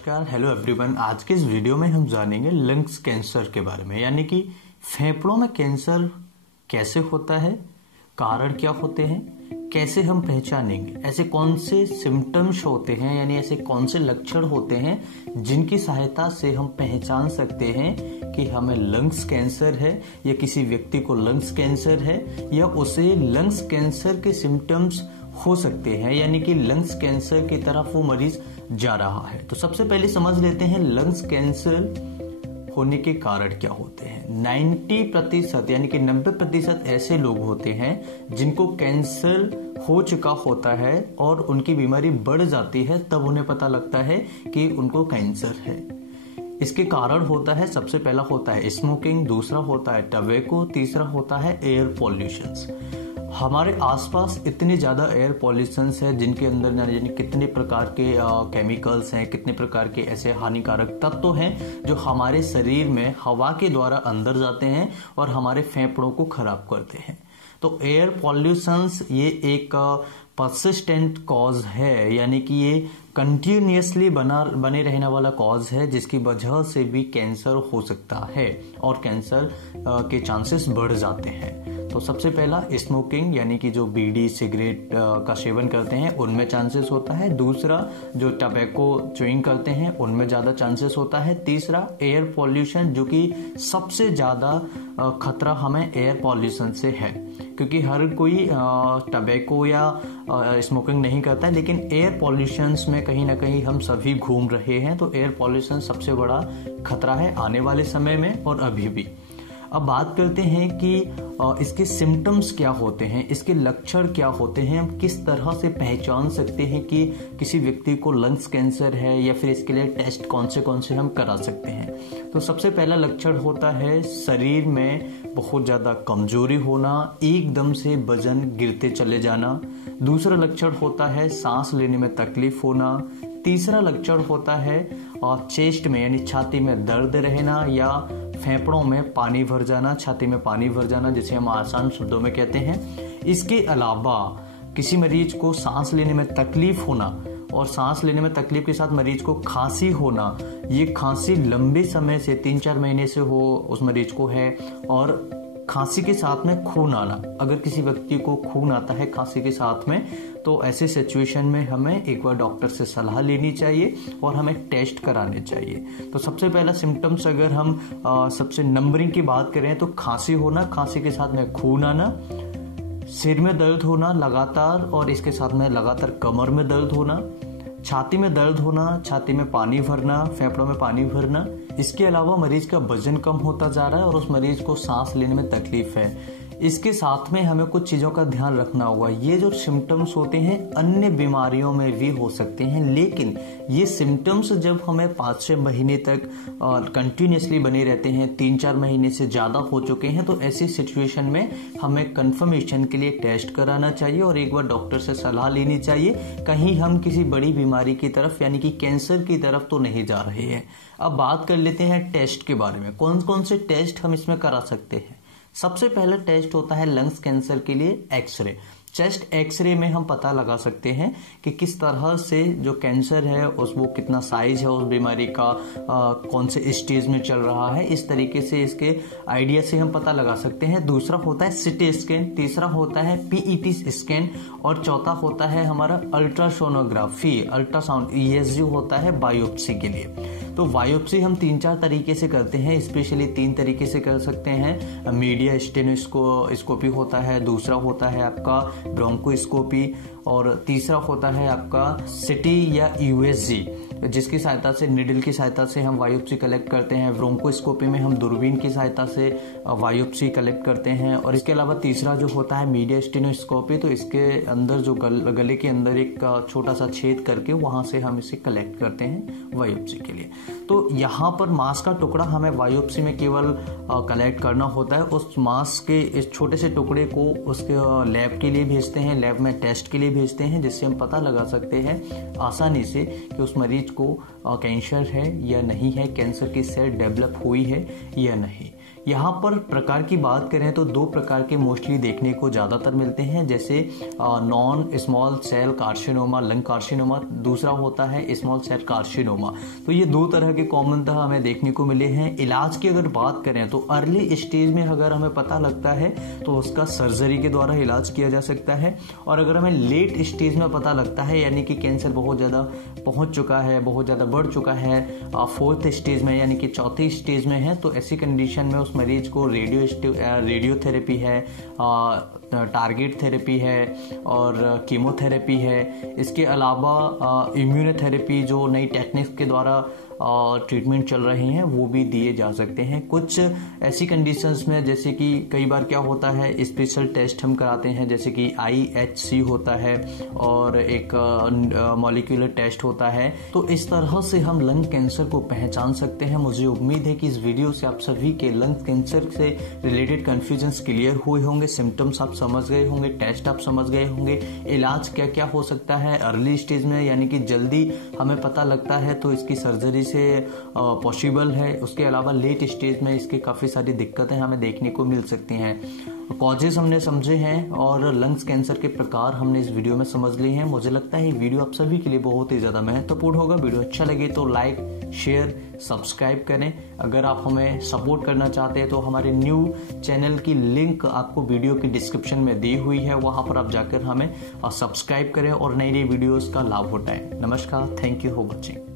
नमस्कार, hello everyone. आज के इस वीडियो में हम जानेंगे लंग्स कैंसर के बारे में, यानी कि फेफड़ों में कैंसर कैसे होता है, कारण क्या होते हैं, कैसे हम पहचानेंगे, ऐसे कौन से सिम्टम्स होते हैं, यानी ऐसे कौन से लक्षण होते हैं जिनकी सहायता से हम पहचान सकते हैं कि हमें लंग्स कैंसर है या किसी व्यक्ति को लंग्स कैंसर है या उसे लंग्स कैंसर के सिम्टम्स हो सकते हैं, यानी कि लंग्स कैंसर की तरफ वो मरीज जा रहा है। तो सबसे पहले समझ लेते हैं लंग्स कैंसर होने के कारण क्या होते हैं। 90% यानी कि 90% ऐसे लोग होते हैं जिनको कैंसर हो चुका होता है और उनकी बीमारी बढ़ जाती है, तब उन्हें पता लगता है कि उनको कैंसर है। इसके कारण होता है, सबसे पहला होता है स्मोकिंग, दूसरा होता है टबैको, तीसरा होता है एयर पॉल्यूशन। हमारे आसपास इतने ज्यादा एयर पॉल्यूशंस है जिनके अंदर यानी कितने प्रकार के केमिकल्स हैं, कितने प्रकार के ऐसे हानिकारक तत्व हैं जो हमारे शरीर में हवा के द्वारा अंदर जाते हैं और हमारे फेफड़ों को खराब करते हैं। तो एयर पॉल्यूशंस ये एक परसिस्टेंट कॉज है, यानी कि ये कंटिन्यूअसली बने रहने वाला कॉज है जिसकी वजह से भी कैंसर हो सकता है और कैंसर के चांसेस बढ़ जाते हैं। तो सबसे पहला स्मोकिंग, यानी कि जो बीड़ी सिगरेट का सेवन करते हैं उनमें चांसेस होता है। दूसरा जो टबैको च्युइंग करते हैं उनमें ज्यादा चांसेस होता है। तीसरा एयर पॉल्यूशन, जो कि सबसे ज्यादा खतरा हमें एयर पॉल्यूशन से है, क्योंकि हर कोई टबैको या स्मोकिंग नहीं करता है, लेकिन एयर पॉल्यूशन में कहीं ना कहीं हम सभी घूम रहे हैं। तो एयर पॉल्यूशन सबसे बड़ा खतरा है आने वाले समय में और अभी भी। अब बात करते हैं कि इसके सिम्टम्स क्या होते हैं, इसके लक्षण क्या होते हैं, हम किस तरह से पहचान सकते हैं कि किसी व्यक्ति को लंग्स कैंसर है, या फिर इसके लिए टेस्ट कौन से हम करा सकते हैं। तो सबसे पहला लक्षण होता है शरीर में बहुत ज्यादा कमजोरी होना, एकदम से वजन गिरते चले जाना। दूसरा लक्षण होता है सांस लेने में तकलीफ होना। तीसरा लक्षण होता है चेस्ट में यानी छाती में दर्द रहना या फेफड़ों में पानी भर जाना, छाती में पानी भर जाना, जिसे हम आसान शब्दों में कहते हैं। इसके अलावा किसी मरीज को सांस लेने में तकलीफ होना और सांस लेने में तकलीफ के साथ मरीज को खांसी होना, ये खांसी लंबे समय से 3-4 महीने से हो उस मरीज को है, और खांसी के साथ में खून आना। अगर किसी व्यक्ति को खून आता है खांसी के साथ में, तो ऐसे सिचुएशन में हमें एक बार डॉक्टर से सलाह लेनी चाहिए और हमें टेस्ट कराने चाहिए। तो सबसे पहला सिम्टम्स अगर हम सबसे नंबरिंग की बात करें तो खांसी होना, खांसी के साथ में खून आना, सिर में दर्द होना लगातार और इसके साथ में लगातार कमर में दर्द होना, छाती में दर्द होना, छाती में पानी भरना, फेफड़ों में पानी भरना। इसके अलावा मरीज का वजन कम होता जा रहा है और उस मरीज को सांस लेने में तकलीफ है। इसके साथ में हमें कुछ चीजों का ध्यान रखना होगा। ये जो सिम्टम्स होते हैं अन्य बीमारियों में भी हो सकते हैं, लेकिन ये सिम्टम्स जब हमें 5-6 महीने तक कंटिन्यूसली बने रहते हैं, 3-4 महीने से ज्यादा हो चुके हैं, तो ऐसी सिचुएशन में हमें कंफर्मेशन के लिए टेस्ट कराना चाहिए और एक बार डॉक्टर से सलाह लेनी चाहिए, कहीं हम किसी बड़ी बीमारी की तरफ यानी कि कैंसर की तरफ तो नहीं जा रहे हैं। अब बात कर लेते हैं टेस्ट के बारे में, कौन कौन से टेस्ट हम इसमें करा सकते हैं। सबसे पहला टेस्ट होता है लंग्स कैंसर के लिए एक्सरे। चेस्ट एक्सरे में हम पता लगा सकते हैं कि किस तरह से जो कैंसर है वो कितना साइज है, उस बीमारी का कौन से स्टेज में चल रहा है, इस तरीके से इसके आइडिया से हम पता लगा सकते हैं। दूसरा होता है सिटी स्कैन, तीसरा होता है पीईटी स्कैन और चौथा होता है हमारा अल्ट्रासोनोग्राफी, अल्ट्रासाउंड ESG होता है बायोप्सी के लिए। तो बायोप्सी हम 3-4 तरीके से करते हैं, स्पेशली 3 तरीके से कर सकते हैं। मीडिया स्टेनोस्कोपी होता है, दूसरा होता है आपका ब्रोंकोस्कोपी और तीसरा होता है आपका सिटी या USG, जिसकी सहायता से निडल की सहायता से हम बायोप्सी कलेक्ट करते हैं। ब्रोंकोस्कोपी में हम दूरबीन की सहायता से बायोप्सी कलेक्ट करते हैं। और इसके अलावा तीसरा जो होता है मीडिया स्टेनोस्कोपी, तो इसके अंदर जो गले के अंदर एक छोटा सा छेद करके वहां से हम इसे कलेक्ट करते हैं बायोप्सी के लिए। तो यहाँ पर मांस का टुकड़ा हमें बायोप्सी में केवल कलेक्ट करना होता है। उस मांस के इस छोटे से टुकड़े को उसके लैब के लिए भेजते हैं, लैब में टेस्ट के लिए भेजते हैं, जिससे हम पता लगा सकते हैं आसानी से कि उस मरीज को कैंसर है या नहीं है, कैंसर की सेल डेवलप हुई है या नहीं। यहाँ पर प्रकार की बात करें तो दो प्रकार के मोस्टली देखने को ज़्यादातर मिलते हैं, जैसे non small cell carcinoma, lung carcinoma, दूसरा होता है स्मॉल सेल कार्सिनोमा। तो ये दो तरह के कॉमनतः हमें देखने को मिले हैं। इलाज की अगर बात करें तो अर्ली स्टेज में अगर हमें पता लगता है तो उसका सर्जरी के द्वारा इलाज किया जा सकता है, और अगर हमें लेट स्टेज में पता लगता है यानी कि कैंसर बहुत ज़्यादा पहुंच चुका है, बहुत ज़्यादा बढ़ चुका है, फोर्थ स्टेज में यानी कि चौथी स्टेज में है, तो ऐसी कंडीशन में उस मरीज को रेडियोथेरेपी है, टारगेट थेरेपी है और कीमोथेरेपी है। इसके अलावा इम्यूनोथेरेपी जो नई टेक्निक्स के द्वारा ट्रीटमेंट चल रही हैं वो भी दिए जा सकते हैं। कुछ ऐसी कंडीशंस में जैसे कि कई बार क्या होता है, स्पेशल टेस्ट हम कराते हैं, जैसे कि IHC होता है और एक मॉलिक्यूलर टेस्ट होता है। तो इस तरह से हम लंग कैंसर को पहचान सकते हैं। मुझे उम्मीद है कि इस वीडियो से आप सभी के लंग कैंसर से रिलेटेड कंफ्यूजन्स क्लियर हुए होंगे, सिम्टम्स आप समझ गए होंगे, टेस्ट आप समझ गए होंगे, इलाज क्या क्या हो सकता है अर्ली स्टेज में यानी कि जल्दी हमें पता लगता है तो इसकी सर्जरी से पॉसिबल है। उसके अलावा लेट स्टेज में इसके काफ़ी सारी दिक्कतें हमें देखने को मिल सकती हैं। कॉजेज हमने समझे हैं और लंग्स कैंसर के प्रकार हमने इस वीडियो में समझ लिए हैं। मुझे लगता है ये वीडियो आप सभी के लिए बहुत ही ज़्यादा महत्वपूर्ण होगा। वीडियो अच्छा लगे तो लाइक, शेयर, सब्सक्राइब करें। अगर आप हमें सपोर्ट करना चाहते हैं तो हमारे न्यू चैनल की लिंक आपको वीडियो की डिस्क्रिप्शन में दी हुई है, वहां पर आप जाकर हमें सब्सक्राइब करें और नई नई वीडियोस का लाभ उठाएं। नमस्कार, थैंक यू फॉर वॉचिंग।